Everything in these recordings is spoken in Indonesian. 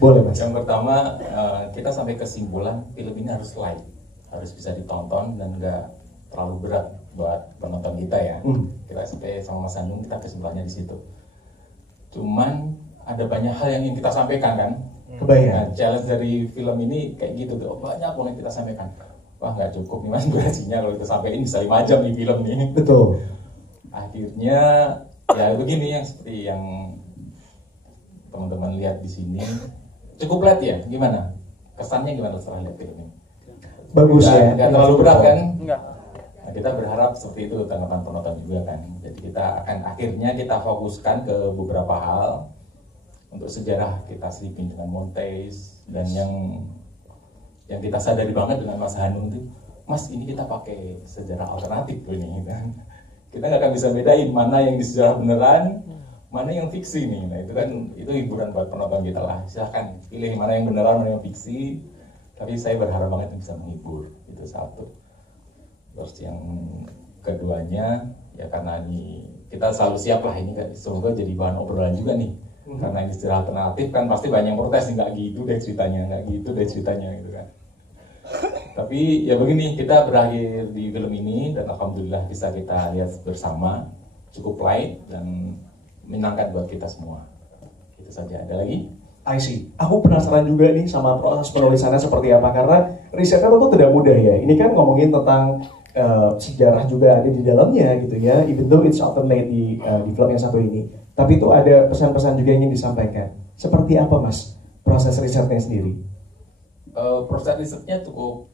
Boleh Mas. Yang pertama, kita sampai kesimpulan film ini harus light, harus bisa ditonton dan nggak terlalu berat buat penonton kita ya. Kita sampai sama Mas Anung, kita kesimpulannya di situ. Cuman ada banyak hal yang ingin kita sampaikan kan. Kebayang. Nah, challenge dari film ini kayak gitu tuh, banyak banget kita sampaikan. Wah nggak cukup nih Mas durasinya, kalau kita sampein bisa 5 jam nih film nih. Betul. Akhirnya ya begini yang seperti yang teman-teman lihat di sini. Cukup light ya, gimana? Kesannya gimana setelah lihat film ini? Bagus ya. Nggak terlalu berat kan? Enggak. Nah, kita berharap seperti itu tanggapan penonton juga kan. Jadi kita akan akhirnya kita fokuskan ke beberapa hal untuk sejarah kita selipin dengan montage dan yang kita sadari banget dengan Mas Hanung tuh, Mas ini kita pakai sejarah alternatif loh ini kan. Kita nggak akan bisa bedain mana yang di sejarah beneran, mana yang fiksi nih. Nah itu kan itu hiburan buat penonton kita lah. Silahkan pilih mana yang beneran, mana yang fiksi. Tapi saya berharap banget bisa menghibur, itu satu. Terus yang keduanya ya karena ini kita selalu siap lah ini, semoga jadi bahan obrolan juga nih. Karena ini sejarah alternatif kan pasti banyak yang protes, nggak gitu deh ceritanya, nggak gitu deh ceritanya gitu kan. Tapi ya begini, kita berakhir di film ini dan alhamdulillah bisa kita lihat bersama, cukup light dan menyenangkan buat kita semua. Itu saja. Ada lagi? I see. Aku penasaran juga nih sama proses penulisannya seperti apa, karena risetnya tentu tidak mudah ya. Ini kan ngomongin tentang sejarah juga ada di dalamnya gitu ya. Even though it's alternate di film yang satu ini, tapi itu ada pesan-pesan juga yang ingin disampaikan. Seperti apa Mas proses risetnya sendiri? Proses risetnya cukup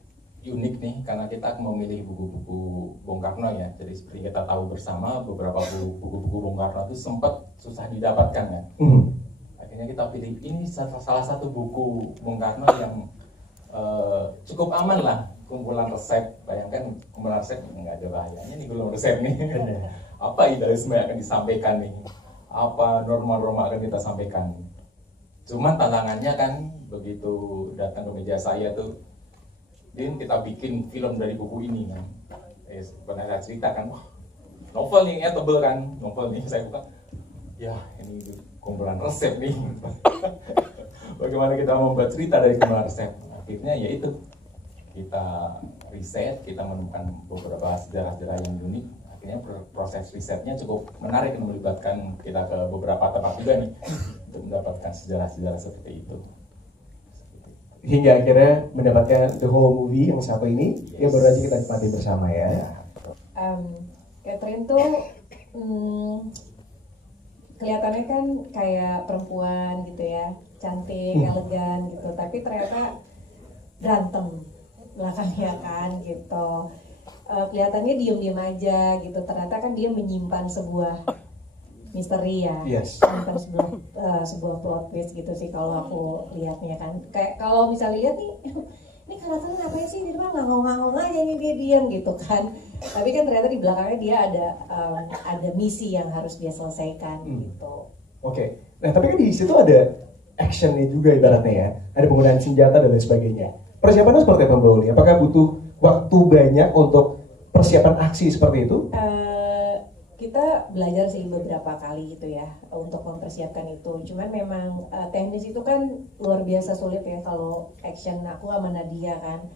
unik nih karena kita memilih buku-buku Bung Karno ya. Jadi seperti kita tahu bersama beberapa buku-buku Bung Karno itu sempat susah didapatkan kan. Akhirnya kita pilih ini salah satu buku Bung Karno yang cukup aman lah, kumpulan resep. Bayangkan kumpulan resep nggak ada bahayanya nih kumpulan resep nih. Apa idealisme yang akan disampaikan nih? Apa norma-norma akan kita sampaikan? Cuman tantangannya kan begitu datang ke meja saya tuh, Din kita bikin film dari buku ini kan. Sebenarnya cerita kan, wah novel nih ya tebel kan, novel nih saya buka. Ya ini kumpulan resep nih. Bagaimana kita membuat cerita dari kumpulan resep? Akhirnya yaitu kita riset, kita menemukan beberapa sejarah-sejarah yang unik. Akhirnya proses risetnya cukup menarik, melibatkan kita ke beberapa tempat juga nih untuk mendapatkan sejarah-sejarah seperti itu. Hingga akhirnya mendapatkan the whole movie yang satu ini, yang baru aja kita nikmati bersama ya. Catherine tuh kelihatannya kan kayak perempuan gitu ya, cantik, elegan gitu, tapi ternyata berantem belakangnya kan gitu. Kelihatannya diem-diem aja gitu, ternyata kan dia menyimpan sebuah misteri ya, menyimpan sebuah plot twist gitu sih kalau aku lihatnya kan. Kayak kalau misalnya lihat nih, ini kelihatan ngapain sih, dia ngangong-ngangong aja nih, dia diam gitu kan. Tapi kan ternyata di belakangnya dia ada misi yang harus dia selesaikan gitu. Oke. Nah tapi kan di situ ada actionnya juga ibaratnya ya, ada penggunaan senjata dan lain sebagainya. Persiapannya seperti apa Mbak Uli? Apakah butuh waktu banyak untuk persiapan aksi seperti itu? Kita belajar sih beberapa kali gitu ya untuk mempersiapkan itu. Cuman memang teknis itu kan luar biasa sulit ya kalau action. Aku sama Nadia kan.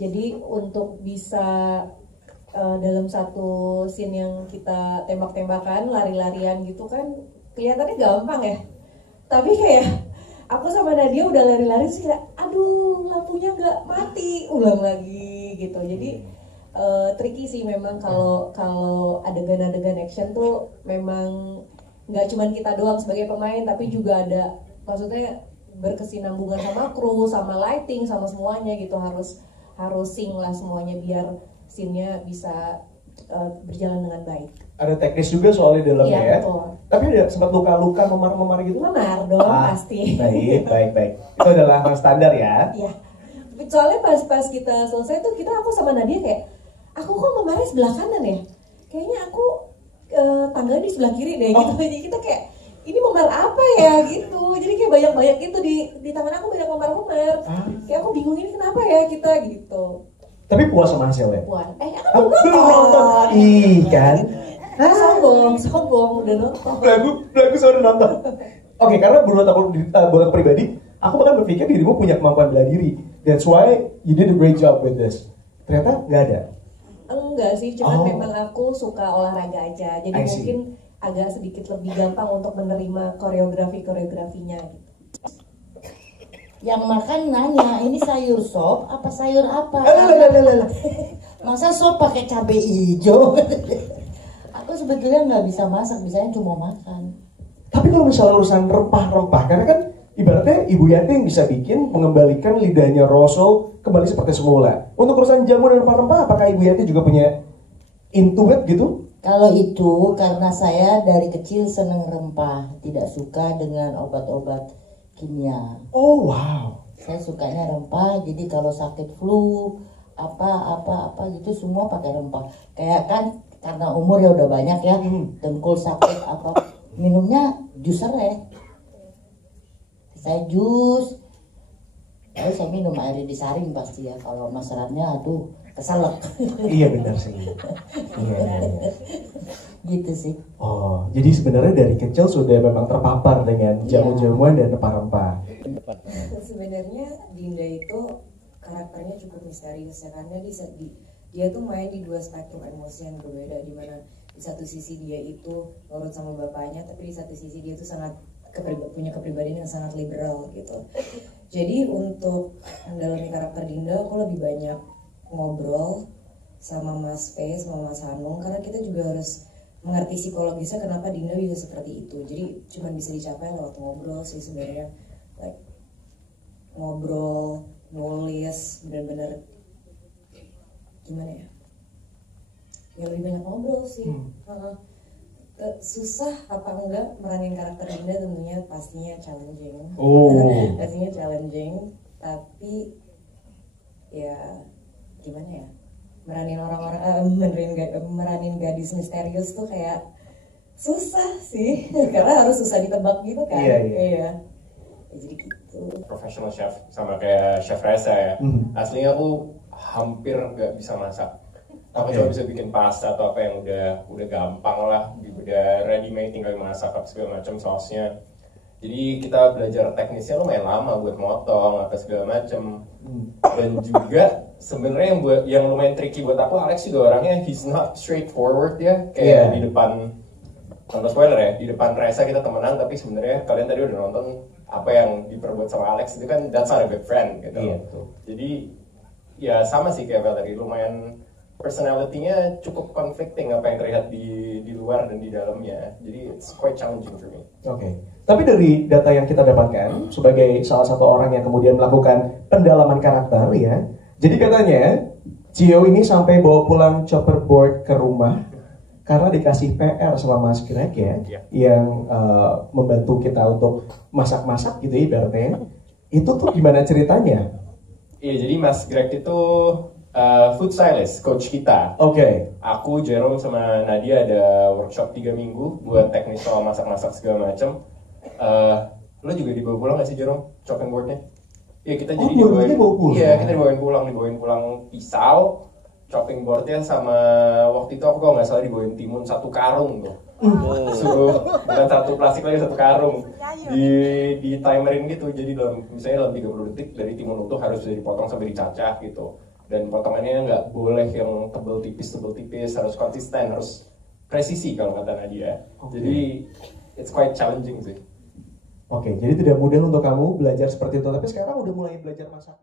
Jadi untuk bisa dalam satu scene yang kita tembak-tembakan, lari-larian gitu kan kelihatannya gampang ya. Tapi kayak aku sama Nadia udah lari-lari sih kayak aduh lampunya nggak mati, ulang lagi gitu. Jadi tricky sih memang kalau adegan-adegan action tuh memang nggak cuman kita doang sebagai pemain, tapi juga ada maksudnya berkesinambungan sama kru, sama lighting, sama semuanya gitu, harus sync lah semuanya biar scene-nya bisa berjalan dengan baik. Ada teknis juga soalnya dalamnya ya. Betul. Tapi ada sempat luka-luka, memar-memar gitu? Memar dong pasti. Baik. Itu adalah hal standar ya. Iya. Soalnya pas kita selesai tuh aku sama Nadia kayak, aku kok memarnya sebelah kanan ya? Kayaknya aku tangganya di sebelah kiri deh gitu. Jadi kita kayak, ini memar apa ya gitu. Jadi kayak banyak-banyak itu di tangan aku banyak memar-memar. Kayak aku bingung ini kenapa ya kita gitu. Tapi puas sama hasilnya? Puas. Aku belum nonton. Ih kan? Sombong udah nonton. Lagu saya udah nonton. Oke, karena buat aku pribadi, Aku bahkan berpikir dirimu punya kemampuan bela diri. That's why you did a great job with this. Ternyata nggak ada. Enggak sih, cuman memang aku suka olahraga aja. Jadi I see. mungkin agak sedikit lebih gampang untuk menerima koreografinya gitu. Yang makan nanya, ini sayur sop apa sayur apa? Masa sop pakai cabai hijau? Aku sebetulnya nggak bisa masak, bisanya cuma makan. Tapi kalau misalnya urusan rempah-rempah, karena kan ibaratnya Ibu Yanti yang bisa bikin mengembalikan lidahnya Rosso kembali seperti semula. Untuk urusan jamu dan rempah-rempah, apakah Ibu Yanti juga punya intuit gitu? Kalau itu karena saya dari kecil seneng rempah, tidak suka dengan obat-obat kimia. Oh wow. Saya sukanya rempah, jadi kalau sakit flu apa gitu semua pakai rempah. Kayak kan karena umur ya udah banyak ya, dengkul sakit apa, minumnya jus serai. Saya jus, lalu saya minum air disaring pasti ya. Kalau masalahnya aduh keselak. Iya benar sih. Iya. Gitu sih. Oh, jadi sebenarnya dari kecil sudah memang terpapar dengan jamu-jamuan dan rempah-rempah. Sebenarnya Dinda itu karakternya cukup misterius ya, karena dia tuh main di dua spektrum emosi yang berbeda, di mana di satu sisi dia itu nurut sama bapaknya, tapi di satu sisi dia tuh sangat punya kepribadian yang sangat liberal gitu. Jadi untuk mendalami karakter Dinda, aku lebih banyak ngobrol sama Mas P, sama Mas Hanung, karena kita juga harus mengerti psikologisnya kenapa Dinda bisa seperti itu. Jadi cuma bisa dicapai lewat ngobrol sih sebenarnya, like ngobrol, nulis, benar-benar gimana ya? Ya lebih banyak ngobrol sih. Susah apa enggak meranin karakter Dinda, tentunya pastinya challenging. Pastinya challenging, tapi ya gimana ya? Meranin orang-orang, meranin gadis misterius tuh kayak susah sih, karena harus susah ditebak gitu kan. Iya. Ya, jadi gitu. Professional chef sama kayak Chef Reza ya. Aslinya aku hampir nggak bisa masak. Aku cuma bisa bikin pasta atau apa yang udah gampang lah, udah ready made, tinggal masak apa segala macam sausnya. Jadi kita belajar teknisnya lumayan lama buat motong apa segala macam. Dan juga sebenarnya yang lumayan tricky buat aku, Alex juga orangnya he's not straightforward ya, kayak di depan, tanpa spoiler ya, di depan Reza kita temenan, tapi sebenarnya kalian tadi udah nonton apa yang diperbuat sama Alex itu kan that's not a good friend gitu. Jadi ya sama sih kayak Vel tadi, lumayan personality-nya cukup conflicting apa yang terlihat di luar dan di dalamnya. Jadi it's quite challenging for me. Oke. Tapi dari data yang kita dapatkan sebagai salah satu orang yang kemudian melakukan pendalaman karakter ya. Jadi katanya Cio ini sampai bawa pulang chopper board ke rumah karena dikasih PR sama Mas Greg ya, yang membantu kita untuk masak-masak gitu ibaratnya. Itu tuh gimana ceritanya? Iya, jadi Mas Greg itu food stylist, coach kita. Oke. Aku, Jerome, sama Nadia ada workshop 3 minggu buat teknis soal masak-masak segala macam. Lo juga dibawa pulang gak sih Jerome, chopping boardnya? Iya, kita jadi dibawain pulang. Iya, kita dibawain pulang pisau, chopping boardnya, sama waktu itu aku kalau nggak salah dibawain timun 1 karung tuh. Suruh bukan 1 plastik lagi, 1 karung di timerin gitu. Jadi misalnya dalam 30 detik dari timun utuh harus bisa dipotong sampai dicacah gitu. Dan potongannya nggak boleh yang tebel tipis, harus konsisten, harus presisi kalau kata Nadia. Jadi it's quite challenging sih. Oke, jadi tidak mudah untuk kamu belajar seperti itu, tapi sekarang udah mulai belajar masak.